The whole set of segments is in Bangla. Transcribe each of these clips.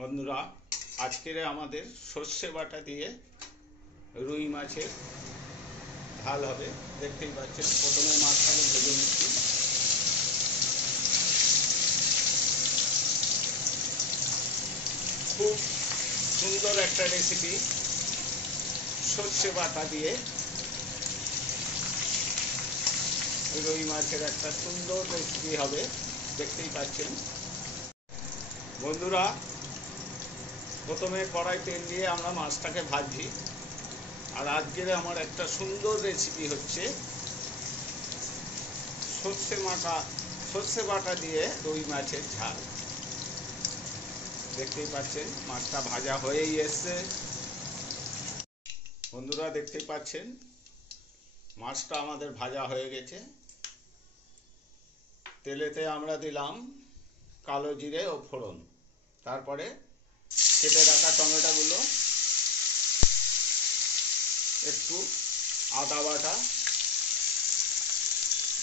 বন্ধুরা, আজকের আমাদের সর্ষে বাটা দিয়ে রুই মাছের ঝাল হবে। দেখতেই পাচ্ছেন, প্রথমে মাছটাকে ভেজে নিচ্ছি। খুব সুন্দর একটা রেসিপি, সর্ষে বাটা দিয়ে রুই মাছের একটা সুন্দর রেসিপি হবে। দেখতেই পাচ্ছেন বন্ধুরা, প্রথমে কড়াই তেল দিয়ে আমরা মাছটাকে ভাজছি। আর আজকের আমার একটা সুন্দর রেসিপি হচ্ছে সর্ষে বাটা দিয়ে রুই মাছের ঝাল। দেখতেই পাচ্ছেন মাছটা ভাজা হয়েই এসছে। বন্ধুরা দেখতেই পাচ্ছেন মাছটা আমাদের ভাজা হয়ে গেছে। তেলেতে আমরা দিলাম কালো জিরে ও ফোড়ন, তারপরে কেটে রাখা টমেটোগুলো, একটু আদা বাটা,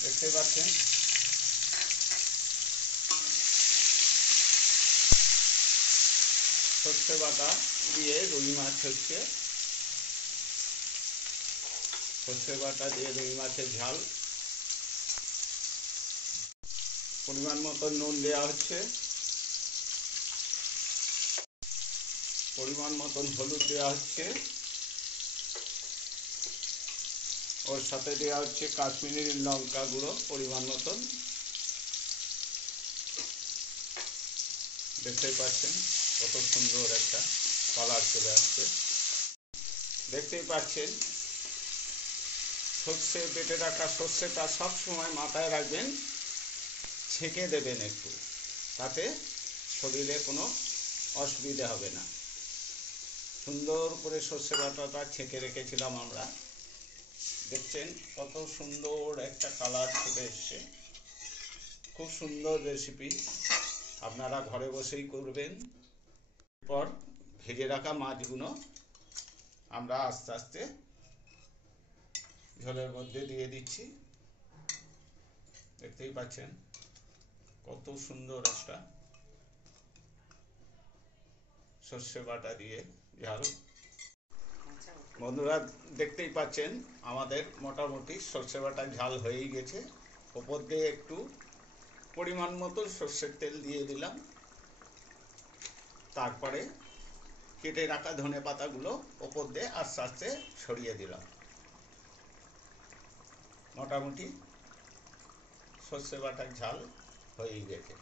দেখতে পাচ্ছেন সর্ষে বাটা দিয়ে রুই মাছ হচ্ছে। সর্ষে বাটা দিয়ে রুই মাছের ঝাল। পরিমাণ মতো নুন দেওয়া হচ্ছে, পরিমাণ মতন হলুদ দেওয়া হচ্ছে, ওর সাথে দেওয়া হচ্ছে কাশ্মীরি লঙ্কা গুঁড়ো পরিমাণ মতন। দেখতেই পাচ্ছেন কত সুন্দর একটা কালার চলে আসছে। দেখতেই পাচ্ছেন সর্ষে বেটে রাখা সর্ষেটা সবসময় মাথায় রাখবেন, ছেঁকে দেবেন একটু, তাতে শরীরে কোনো অসুবিধা হবে না। সুন্দর করে সর্ষে বাটাটা ছেঁকে রেখেছিলাম আমরা। দেখছেন কত সুন্দর একটা কালার চলে এসছে। খুব সুন্দর রেসিপি, আপনারা ঘরে বসেই করবেন। এরপর ভেজে রাখা মাছগুলো আমরা আস্তে আস্তে ঝোলের মধ্যে দিয়ে দিচ্ছি। দেখতেই পাচ্ছেন কত সুন্দর একটা সর্ষে বাটা দিয়ে ঝাল। বন্ধুরা দেখতেই পাচ্ছেন আমাদের মোটামুটি সর্ষে বাটা ঝাল হয়েই গেছে। ওপর দিয়ে একটু পরিমাণ মতো সর্ষের তেল দিয়ে দিলাম, তারপরে কেটে রাখা ধনে পাতাগুলো ওপর দিয়ে আস্তে আস্তে ছড়িয়ে দিলাম। মোটামুটি সর্ষে বাটার ঝাল হয়েই গেছে।